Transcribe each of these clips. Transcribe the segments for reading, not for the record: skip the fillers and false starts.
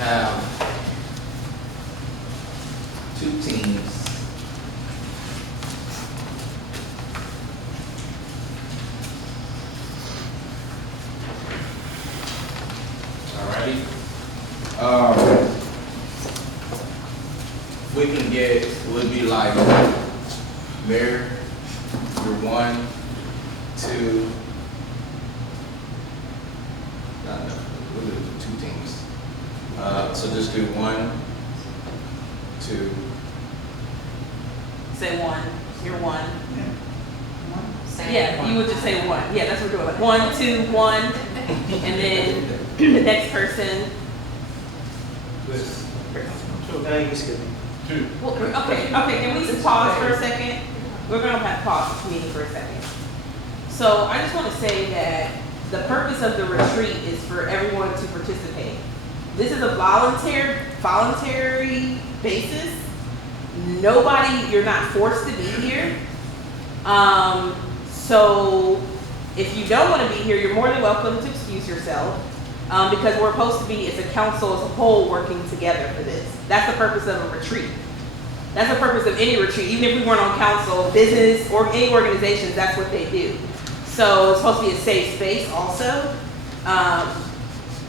have two teams. Alrighty. We can get, would be like, Mayor, you're 1, 2, no, we'll do 2 teams. So just do 1, 2. Say 1, you're 1. Say Yeah, you would just say 1. Yeah, that's what we're doing. Like 1, 2, 1, and then the next person. No, you skip me. Well, okay, can we just pause for a second? We're gonna have to pause this meeting for a second. So I just wanna say that the purpose of the retreat is for everyone to participate. This is a voluntary basis. Nobody, you're not forced to be here. So if you don't wanna be here, you're more than welcome to excuse yourself. Because we're supposed to be, as a council as a whole, working together for this. That's the purpose of a retreat. That's the purpose of any retreat. Even if we weren't on council, business, or any organizations, that's what they do. So it's supposed to be a safe space also.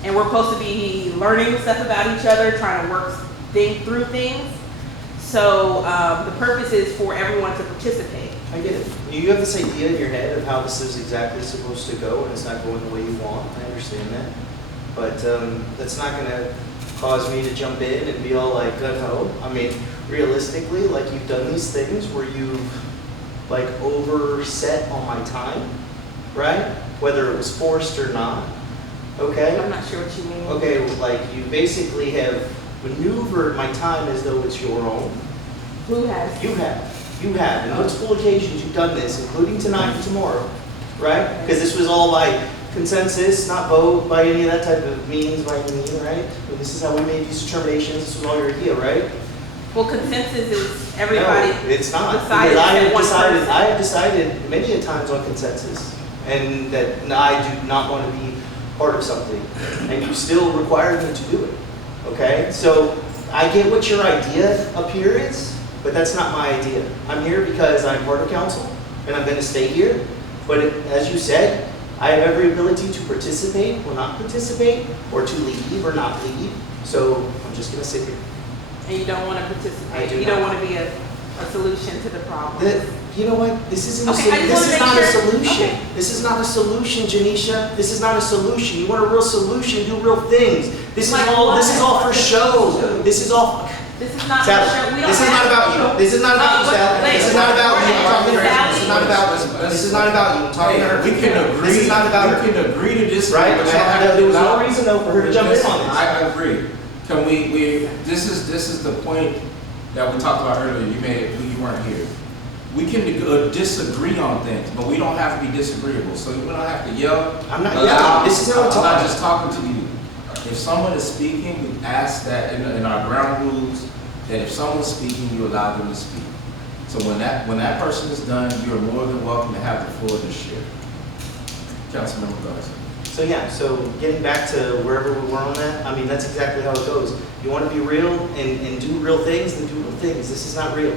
And we're supposed to be learning stuff about each other, trying to work through things. So the purpose is for everyone to participate. I get it. You have this idea in your head of how this is exactly supposed to go, and it's not going the way you want. I understand that. But that's not going to cause me to jump in and be all like, no. I mean, realistically, like, you've done these things where you've like overset on my time, right? Whether it was forced or not. Okay? I'm not sure what you mean. Okay, like, you basically have maneuvered my time as though it's your own. Who has? You have. You have. On multiple occasions you've done this, including tonight and tomorrow, right? Because this was all like consensus, not vote by any of that type of means by any means, right? And this is how we made these determinations. This was all your idea, right? Well, consensus is everybody. No, it's not. decided Because that I have decided many a times on consensus, and that I do not want to be part of something, and you still require me to do it. Okay? So I get what your idea up here is, but that's not my idea. I'm here because I'm part of council, and I'm going to stay here. But as you said, I have every ability to participate or not participate, or to leave or not leave. So I'm just going to sit here. And you don't want to participate. I do You not. don't want to be a solution to the problem. You know what? This isn't. Okay, I just this wanna is make not a sure- solution. okay. This is not a solution, Janisha. This is not a solution. You want a real solution? Do real things. This is Like all. This what? is all for show. This is all. This is not. Sally, we don't this is have not about you. This is not about you, Sally. wait, This is not about you. I'm talking to her. Sally? This is not about. This is not about you. I'm talking to her. We can agree. This is not about her. We can agree to disagree. Right? but y'all have to There was no allow- reason though for her to jump in on this. I agree. Can we, this is the point that we talked about earlier. You weren't here. We can disagree on things, but we don't have to be disagreeable. So we don't have to yell. I'm not allow- yelling. This is how I'm I'm not talking. just talking to you. If someone is speaking, we ask that in our ground rules, that if someone's speaking, you allow them to speak. So when that person is done, you're more than welcome to have the floor to share. Councilmember Garza. So yeah, so getting back to wherever we were on that, I mean, that's exactly how it goes. You want to be real and do real things, then do real things. This is not real.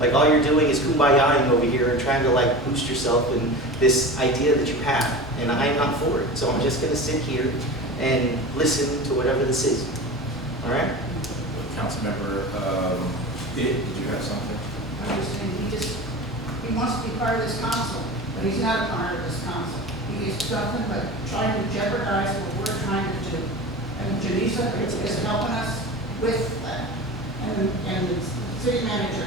Like, all you're doing is kumbayaing over here and trying to like boost yourself in this idea that you have. And I am not for it. So I'm just going to sit here and listen to whatever this is. All right? Councilmember, did you have something? I'm just saying, he wants to be part of this council, but he's not a part of this council. He is nothing but trying to jeopardize what we're trying to do. And Janisa is helping us with that, and the city manager.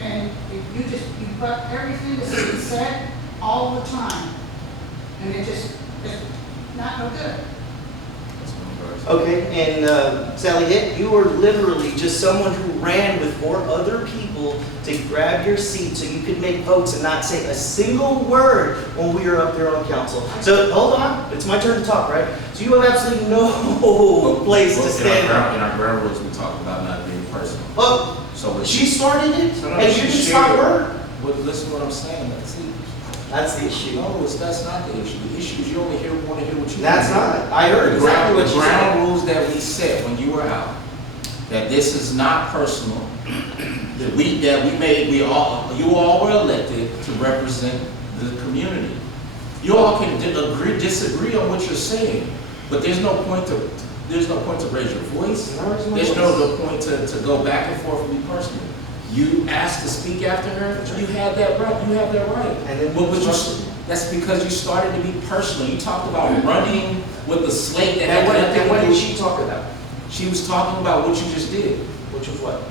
And if you put everything that's been said all the time, and it's not no good. Councilmember Garza. Okay, and Sally Hitt, you were literally just someone who ran with 4 other people to grab your seat so you could make votes and not say a single word when we were up there on council. So hold on, it's my turn to talk, right? So you have absolutely no place to stand. In our ground rules, we talked about not being personal. Oh, So she started it, No, and you she just stop shared. her? But listen to what I'm saying. That's it. That's the issue. No, that's not the issue. The issue is you only want to hear what you That's want to hear. not. I heard exactly what The you ground said. rules rules that we set when you were out, that this is not personal, that we made, you all were elected to represent the community. You all can disagree on what you're saying, but there's no point to raise your voice. There's no point to go back and forth with me personally. You asked to speak after her, you had that right, you have that right. And then that's because you started to be personal. You talked about running with a slate that had nothing and what to did do. she talk about? She was talking about what you just did. Which was what?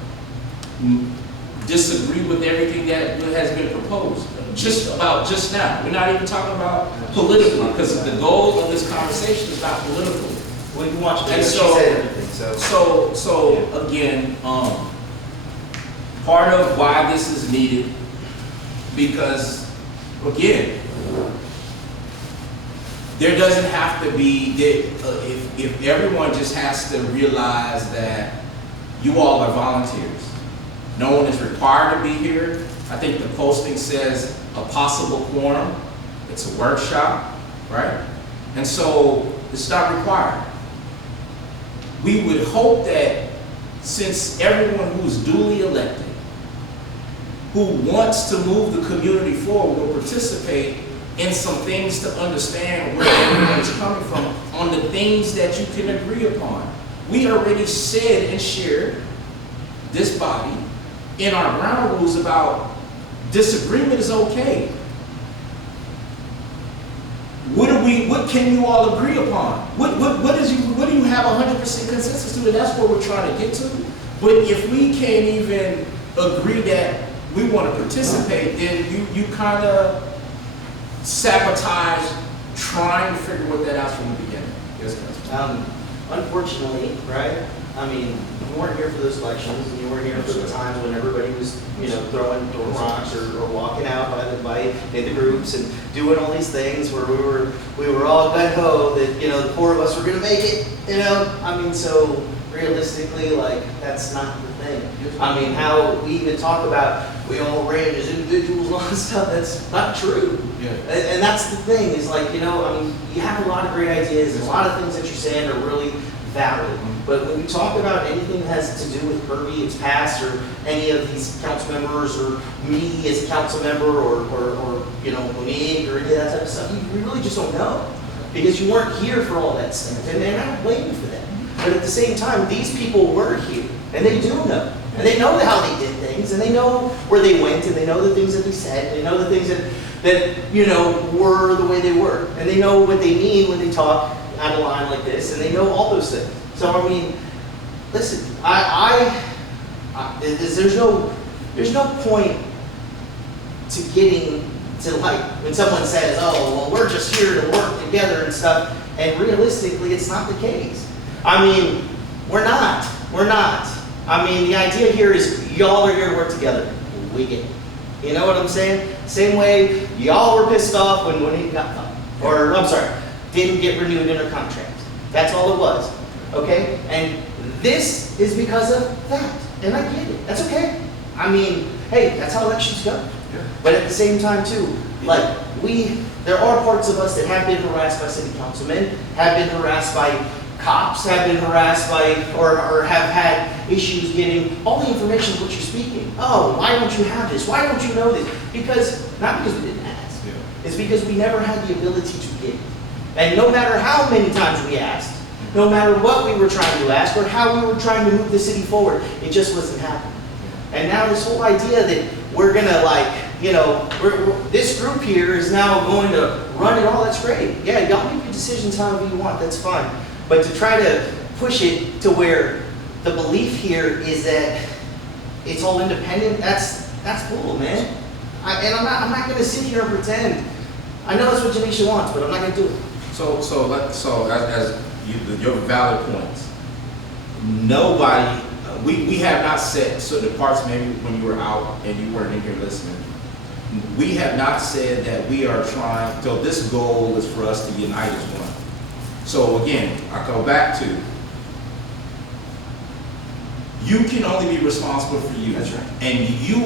Disagree with everything that has been proposed. Just now. We're not even talking about politically, because the goal of this conversation is not political. Well, you watched it, And she so- said everything, so. So again, part of why this is needed, because again, there doesn't have to be, if everyone just has to realize that you all are volunteers. No one is required to be here. I think the posting says a possible quorum. It's a workshop, right? And so it's not required. We would hope that since everyone who is duly elected, who wants to move the community forward, will participate in some things to understand where everyone is coming from on the things that you can agree upon. We already said and shared, this body, in our ground rules about disagreement is okay. What can you all agree upon? What do you have 100% consensus to? And that's what we're trying to get to. But if we can't even agree that we want to participate, then you kind of sabotage trying to figure what that out from the beginning. Yes, Councilman. Unfortunately, right? I mean, you weren't here for those elections, and you weren't here for the times when everybody was, throwing rocks or walking out in the groups and doing all these things where we were all gung ho that the 4 of us were gonna make it. I mean, so realistically, like that's not the thing. I mean, how we even talk about we all ran as individuals and all this stuff. That's not true. Yeah. And that's the thing is like I mean, you have a lot of great ideas and a lot of things that you're saying are really valid. But when you talk about anything that has to do with Kirby, its past, or any of these council members, or me as a council member, or Monique, or any of that type of stuff, you really just don't know. Because you weren't here for all that stuff. And I don't blame you for that. But at the same time, these people were here. And they do know. And they know how they did things. And they know where they went. And they know the things that they said. And they know the things that were the way they were. And they know what they mean when they talk out of line like this. And they know all those things. So, I mean, listen, there's no point to getting to like, when someone says, oh, well, we're just here to work together and stuff, and realistically, it's not the case. I mean, we're not. I mean, the idea here is y'all are here to work together. We get it. You know what I'm saying? Same way y'all were pissed off when he got fired. Or, I'm sorry, didn't get renewed in her contract. That's all it was. Okay? And this is because of that. And I get it. That's okay. I mean, hey, that's how elections go. Yeah. But at the same time, too, like, there are parts of us that have been harassed by city councilmen, have been harassed by cops, have been harassed by, or have had issues getting all the information of what you're speaking. Oh, why don't you have this? Why don't you know this? Not because we didn't ask. Yeah. It's because we never had the ability to get it. And no matter how many times we asked, no matter what we were trying to ask or how we were trying to move the city forward, it just wasn't happening. And now this whole idea that we're gonna this group here is now going to run it all, that's great. Yeah, y'all make your decisions however you want, that's fine. But to try to push it to where the belief here is that it's all independent, that's bull, man. I'm not gonna sit here and pretend. I know that's what Janisha wants, but I'm not gonna do it. So as your valid points. Nobody, we have not said, so the parts maybe when you were out and you weren't in here listening, we have not said that we are trying, so this goal is for us to unite as one. So again, I go back to, you can only be responsible for you. That's right. And you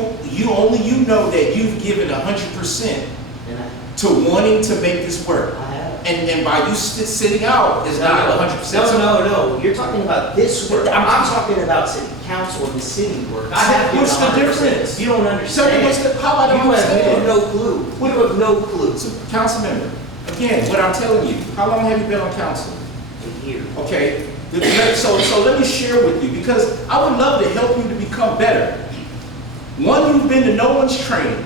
know that you've given 100% And to wanting to make this work. I have. and by you sitting out is not 100%. No, you're talking about this work. I'm talking about city council and the city work. I have What's the 100%. difference? You don't Tell understand. me how I don't You understand. have no clue. You have no clue. So, council member, again, what I'm telling you, how long have you been on council? A year. Okay, so let me share with you, because I would love to help you to become better. One, you've been to no one's training.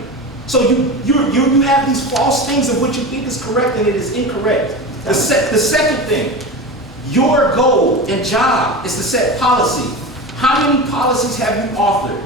So you have these false things of what you think is correct and it is incorrect. The second thing, your goal and job is to set policy. How many policies have you authored?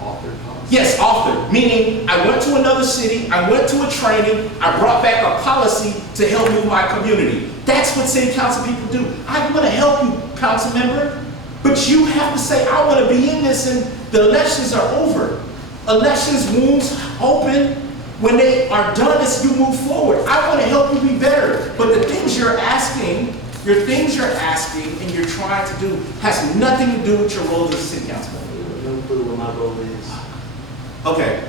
Author policy. Yes, authored, meaning I went to another city, I went to a training, I brought back a policy to help move my community. That's what city council people do. I want to help you, council member, but you have to say, I want to be in this, and the elections are over. Elections wounds open. When they are done, as you move forward. I want to help you be better, but the things you're asking and you're trying to do has nothing to do with your role as a city councilman. No clue what my role is. Okay,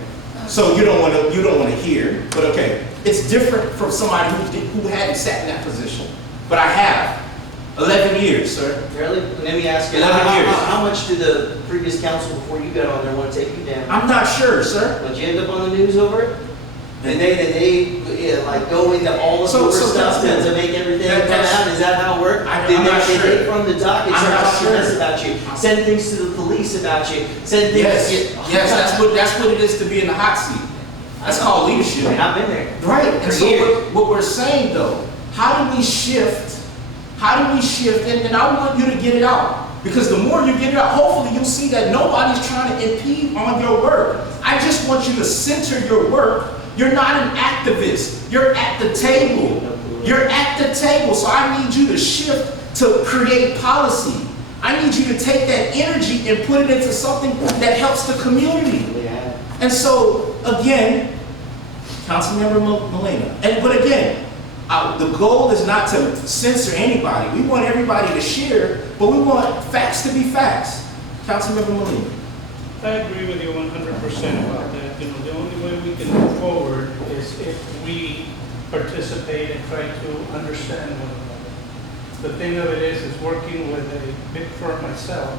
so you don't want to hear, but okay, it's different from somebody who hadn't sat in that position, but I have 11 years, sir. Really? Let me ask you. 11 years. How much did the previous council before you got on there want to take you down? I'm not sure, sir. Did you end up on the news over it? And they like go into all the So stuff that's- to make everything that- come that's- out? Is that how it worked? I'm Did not they sure. from the docket I'm start not talking sure. mess about you? Send things to the police about you? Send things Yes, that's what it is to be in the hot seat. That's called leadership. I mean, I've been there. Right, and For so years. what we're saying though, how do we shift, and I want you to get it out. Because the more you get it out, hopefully you'll see that nobody's trying to impede on your work. I just want you to center your work. You're not an activist, you're at the table. You're at the table, so I need you to shift to create policy. I need you to take that energy and put it into something that helps the community. Yeah. And so, again, Councilmember Molina, but again, the goal is not to censor anybody. We want everybody to share, but we want facts to be facts. Councilmember Molina. I agree with you 100% about that. You know, the only way we can move forward is if we participate and try to understand one another. The thing of it is working with a big firm myself,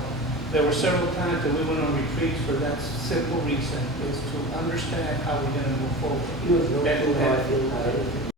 there were several times that we went on retreats for that simple reason, is to understand how we're going to move forward. You have no That clue will how I help. feel about anything.